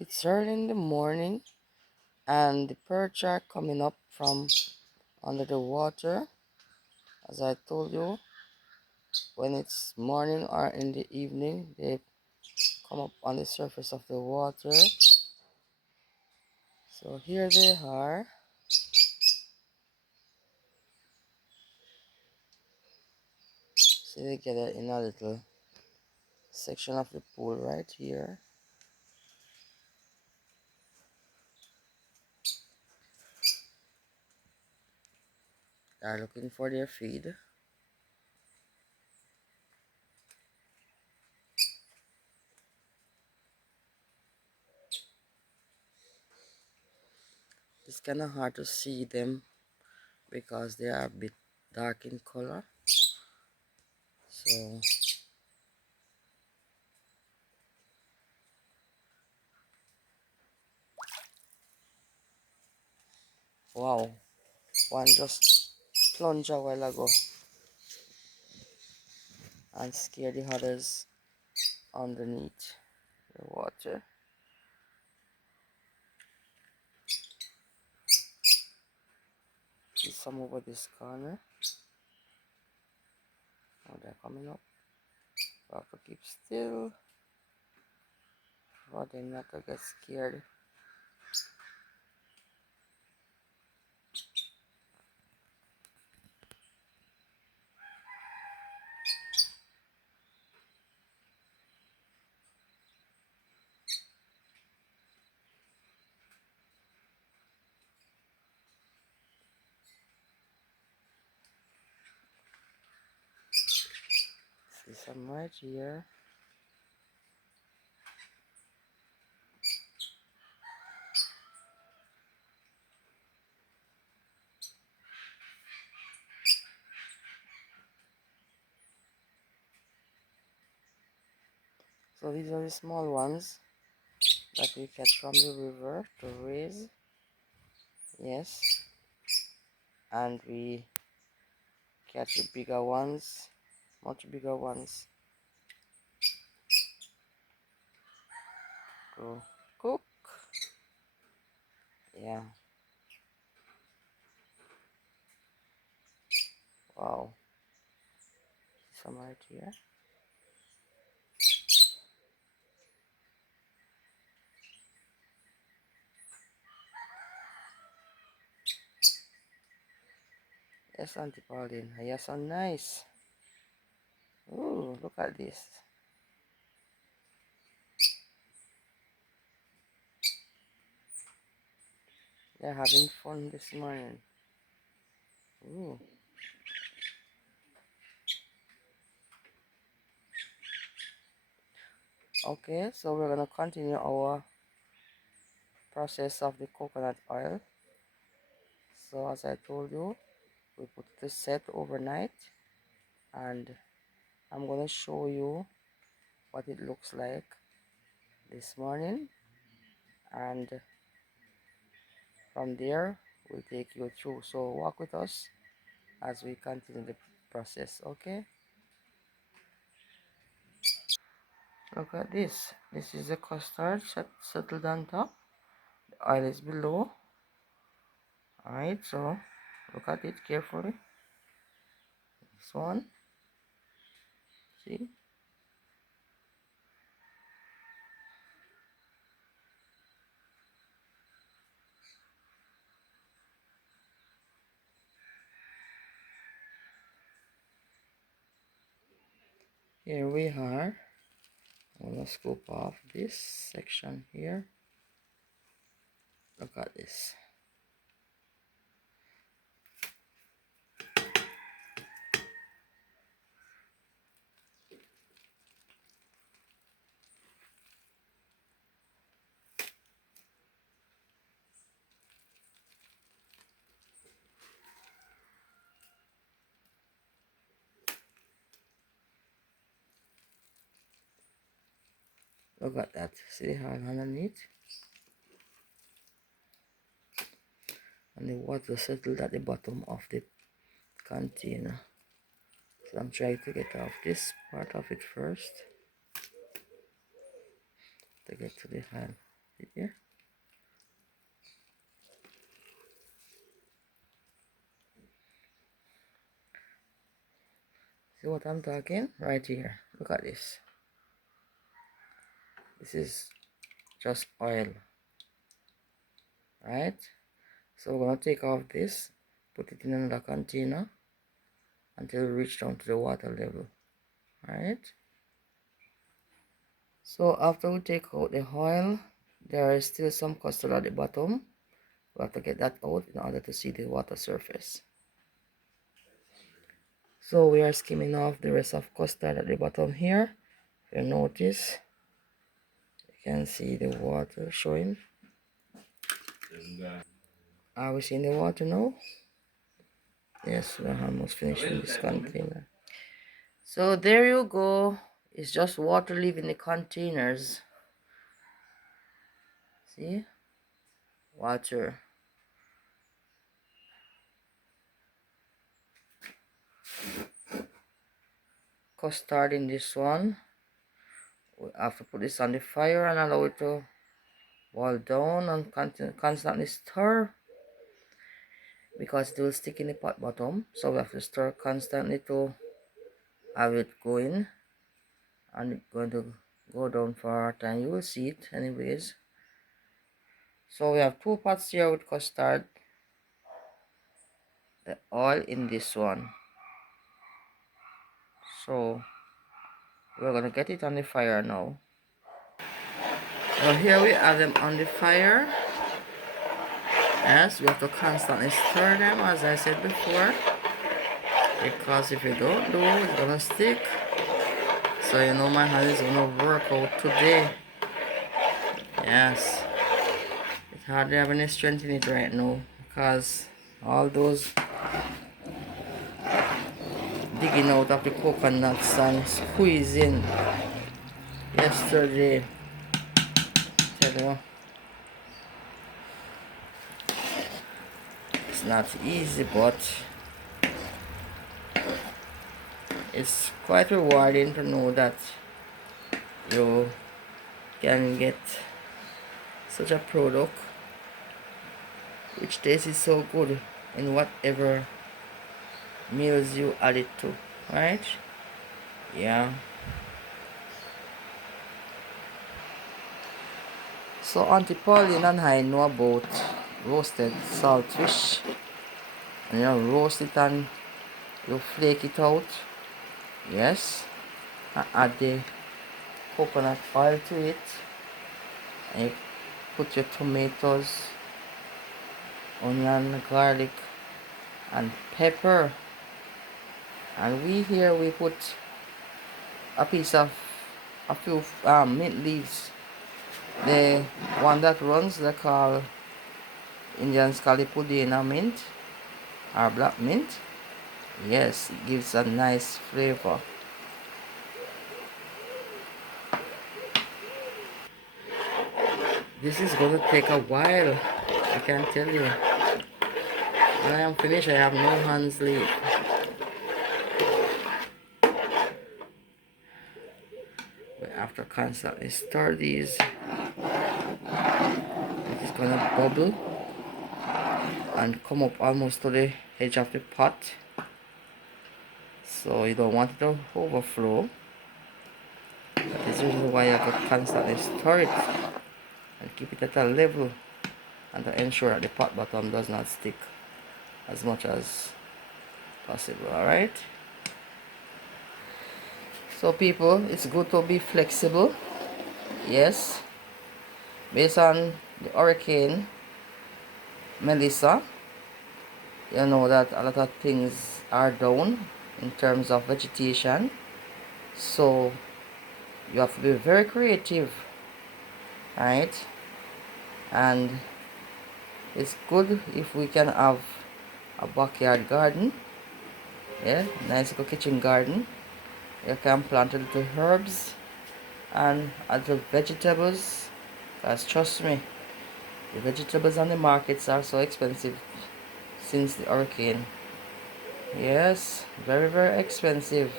It's early in the morning and the perch are coming up from under the water. As I told you, when it's morning or in the evening, they come up on the surface of the water. So here they are. See, they gather in a little section of the pool right here. They're looking for their feed. It's kind of hard to see them because they are a bit dark in color. So wow, one just plunged a while ago and scared the others underneath the water. See some over this corner. Oh, they're coming up. We have to keep still for them not to get scared. See some right here. So these are the small ones that we catch from the river to raise. Yes. And we catch the bigger ones, much bigger ones, to cook. Yeah. Wow. Some right here. Yes, Auntie Pauline. Yes, so nice. Ooh, look at this. They're having fun this morning. Ooh. Okay, so we're gonna continue our process of the coconut oil. So as I told you, we put this set overnight, and I'm gonna show you what it looks like this morning, and from there we'll take you through. So walk with us as we continue the process. Okay, look at this. This is the custard settled on top. The oil is below. All right, so look at it carefully. This one, see, here we are. I'm gonna scoop off this section here. Look at this. Look at that. See how underneath, and the water settled at the bottom of the container. So I'm trying to get off this part of it first to get to the hand. it here. See what I'm talking? Right here. Look at this. This is just oil, right? So we're gonna take off this, put it in another container until we reach down to the water level, right? So after we take out the oil, there is still some custard at the bottom. We have to get that out in order to see the water surface. So we are skimming off the rest of custard at the bottom here. If you notice, you can see the water showing. Are we seeing the water now? Yes, we're almost finishing this container. So there you go. It's just water leaving the containers. See? Water. Custard in this one. We have to put this on the fire and allow it to boil down and constantly stir, because it will stick in the pot bottom. So we have to stir constantly to have it going, and it's going to go down for a time. You will see it anyways. So we have 2 pots here with custard, the oil in this one. So we're gonna get it on the fire now. So here we have them on the fire. Yes, we have to constantly stir them, as I said before, because if you don't do, it's gonna stick. So you know my hand is gonna work out today. Yes, it hardly have any strength in it right now, because all those digging out of the coconuts and squeezing yesterday, tell you, it's not easy, but it's quite rewarding to know that you can get such a product which tastes so good in whatever meals you add it to, right? Yeah. So Auntie Pauline and I know about roasted saltfish, and you roast it and you flake it out, yes, and add the coconut oil to it, and you put your tomatoes, onion, garlic and pepper, and we put a few mint leaves. The one that runs, they call, Indians call it pudina mint or black mint. Yes, it gives a nice flavor. This is going to take a while, I can tell you. When I am finished, I have no hands left. We have to constantly stir these. It is going to bubble and come up almost to the edge of the pot. So you don't want it to overflow. That is the reason why you have to constantly stir it and keep it at a level, and to ensure that the pot bottom does not stick as much as possible. Alright, so people, it's good to be flexible. Yes, based on the Hurricane Melissa, you know that a lot of things are down in terms of vegetation, so you have to be very creative, right? And it's good if we can have a backyard garden, yeah, nice little kitchen garden. You can plant a little herbs and a little vegetables, because trust me, the vegetables on the markets are so expensive since the hurricane. Yes, very expensive.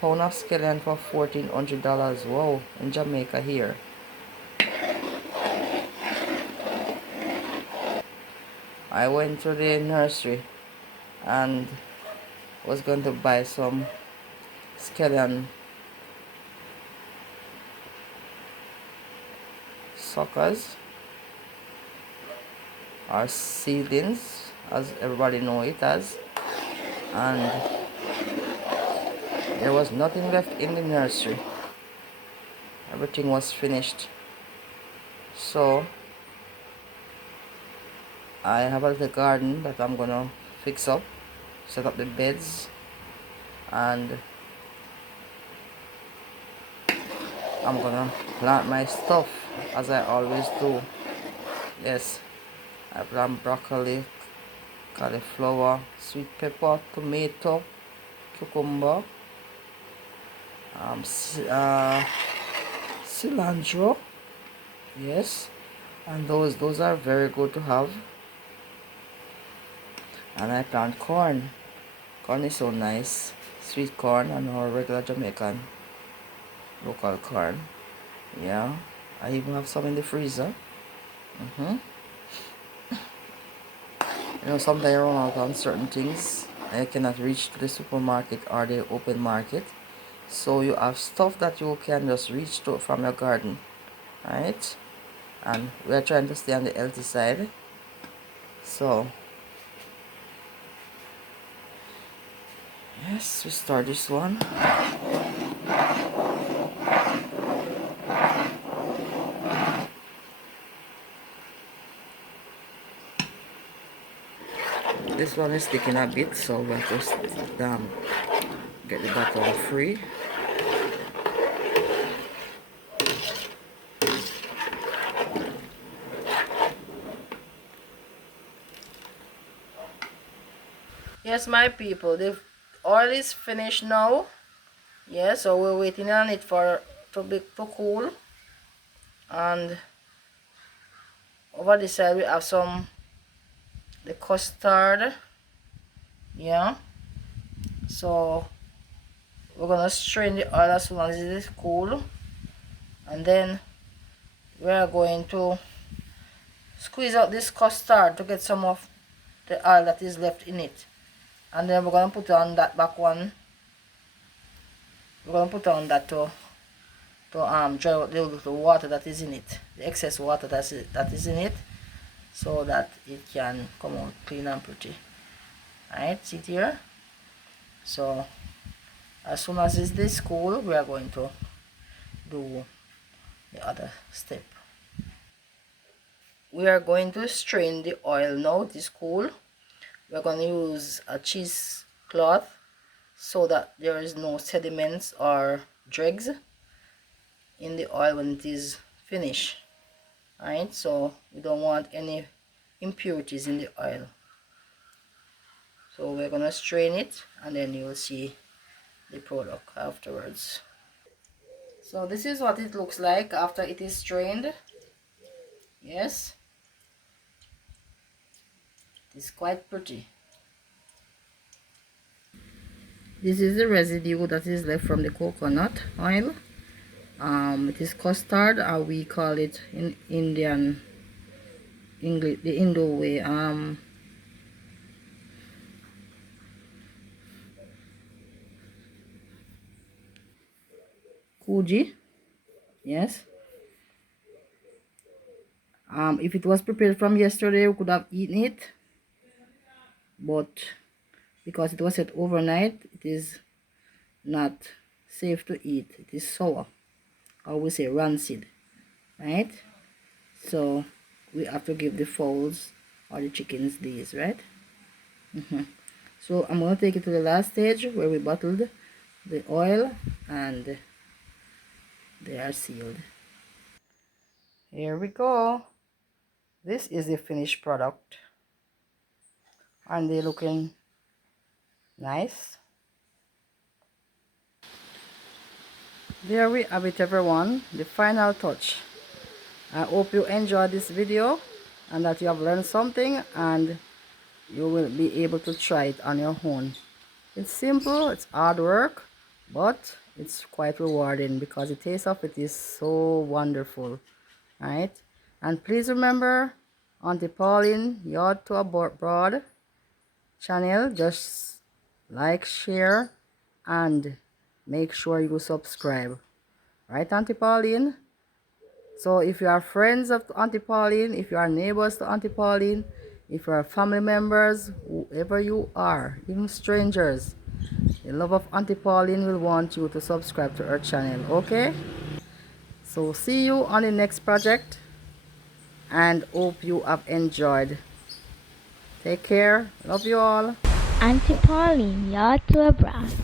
Pound of scallion for $1,400. Wow, in Jamaica here. I went to the nursery and was going to buy some scallion suckers or seedlings, as everybody know it as, and there was nothing left in the nursery. Everything was finished. So I have a little garden that I'm gonna fix up, set up the beds, and I'm gonna plant my stuff as I always do. Yes, I plant broccoli, cauliflower, sweet pepper, tomato, cucumber, um, cilantro. Yes, and those are very good to have. And I plant corn. Corn is so nice. Sweet corn and our regular Jamaican local corn. Yeah, I even have some in the freezer. You know, sometimes I run out on certain things. I cannot reach to the supermarket or the open market. So you have stuff that you can just reach to from your garden. Right? And we are trying to stay on the healthy side. So, yes, we start this one. This one is sticking a bit, so we'll just get the bottom free. Yes, my people, the oil is finished now. Yes, so we're waiting on it for to cool. And over this side we have the custard. Yeah, so we're gonna strain the oil as soon as it is cool, and then we are going to squeeze out this custard to get some of the oil that is left in it. And then we're gonna put on that back one. We're gonna put on that to dry out the water that is in it, the excess water that is in it, so that it can come out clean and pretty. Alright, see it here. So as soon as it's this cool, we are going to do the other step. We are going to strain the oil now. It is cool. We're going to use a cheesecloth so that there is no sediments or dregs in the oil when it is finished. Alright, so we don't want any impurities in the oil. So we're going to strain it, and then you'll see the product afterwards. So this is what it looks like after it is strained. Yes, it's quite pretty. This is the residue that is left from the coconut oil. It is custard, or we call it in Indian English, the Indo way, kuji. Yes. If it was prepared from yesterday, we could have eaten it, but because it was set overnight, it is not safe to eat. It is sour, or we say rancid, right? So we have to give the fowls or the chickens these, right? So I'm going to take it to the last stage where we bottled the oil, and they are sealed. Here we go. This is the finished product. Aren't they looking nice? There we have it, everyone, the final touch. I hope you enjoyed this video and that you have learned something, and you will be able to try it on your own. It's simple, it's hard work, but it's quite rewarding because the taste of it is so wonderful. Right? And please remember, Auntie Pauline, Yard to Abroad channel. Just like, share, and make sure you subscribe. Right, Auntie Pauline? So if you are friends of Auntie Pauline, if you are neighbors to Auntie Pauline, if you are family members, whoever you are, even strangers, the love of Auntie Pauline will want you to subscribe to her channel, okay? So see you on the next project and hope you have enjoyed. Take care. Love you all. Auntie Pauline, you're too abrupt.